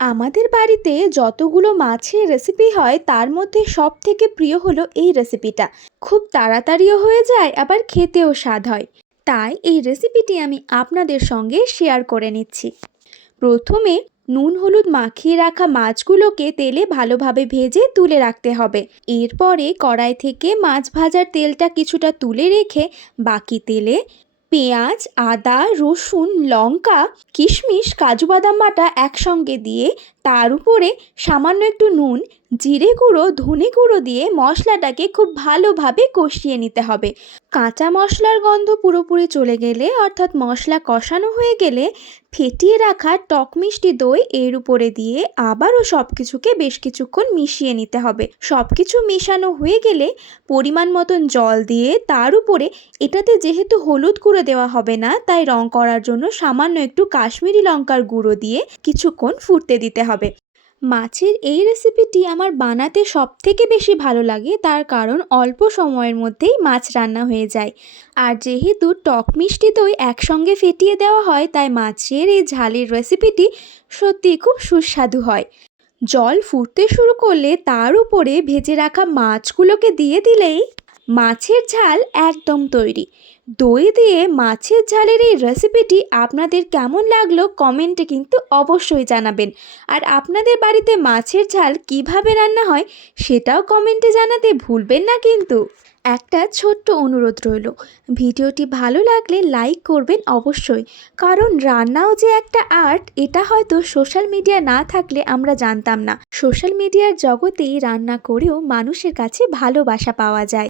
আমাদের বাড়িতে যতগুলো মাছের রেসিপি হয়, তার মধ্যে সব থেকে প্রিয় হলো এই রেসিপিটা খুব তাড়াতাড়িও হয়ে যায়, আবার খেতেও স্বাদ হয়। তাই এই রেসিপিটি আমি আপনাদের সঙ্গে শেয়ার করে নিচ্ছি। প্রথমে নুন হলুদ মাখিয়ে রাখা মাছগুলোকে তেলে ভালোভাবে ভেজে তুলে রাখতে হবে। এরপরে কড়াই থেকে মাছ ভাজার তেলটা কিছুটা তুলে রেখে বাকি তেলে পেঁয়াজ, আদা, রসুন, লঙ্কা, কিশমিশ, কাজু বাদাম বাটা একসঙ্গে দিয়ে তার উপরে সামান্য একটু নুন জিরে গুঁড়ো, ধনে গুঁড়ো দিয়ে মশলাটাকে খুব ভালোভাবে কষিয়ে নিতে হবে। কাঁচা মশলার গন্ধ পুরোপুরি চলে গেলে, অর্থাৎ মশলা কষানো হয়ে গেলে, ফেটিয়ে রাখা টক মিষ্টি দই এর উপরে দিয়ে আবারও সব কিছুকে বেশ কিছুক্ষণ মিশিয়ে নিতে হবে। সব কিছু মেশানো হয়ে গেলে পরিমাণ মতন জল দিয়ে তার উপরে এটাতে যেহেতু হলুদ গুঁড়ো দেওয়া হবে না, তাই রং করার জন্য সামান্য একটু কাশ্মীরি লঙ্কার গুঁড়ো দিয়ে কিছুক্ষণ ফুটতে দিতে হবে। মাছের এই রেসিপিটি আমার বানাতে সব থেকে বেশি ভালো লাগে, তার কারণ অল্প সময়ের মধ্যেই মাছ রান্না হয়ে যায়। আর যেহেতু টক মিষ্টি দই একসঙ্গে ফেটিয়ে দেওয়া হয়, তাই মাছের এই ঝালের রেসিপিটি সত্যিই খুব সুস্বাদু হয়। জল ফুটতে শুরু করলে তার উপরে ভেজে রাখা মাছগুলোকে দিয়ে দিলেই মাছের ঝাল একদম তৈরি। দই দিয়ে মাছের ঝালের এই রেসিপিটি আপনাদের কেমন লাগল কমেন্টে কিন্তু অবশ্যই জানাবেন। আর আপনাদের বাড়িতে মাছের ঝাল কীভাবে রান্না হয় সেটাও কমেন্টে জানাতে ভুলবেন না কিন্তু। একটা ছোট্ট অনুরোধ রইল, ভিডিওটি ভালো লাগলে লাইক করবেন অবশ্যই, কারণ রান্নাও যে একটা আর্ট এটা হয়তো সোশ্যাল মিডিয়া না থাকলে আমরা জানতাম না। সোশ্যাল মিডিয়ার জগতেই রান্না করেও মানুষের কাছে ভালোবাসা পাওয়া যায়।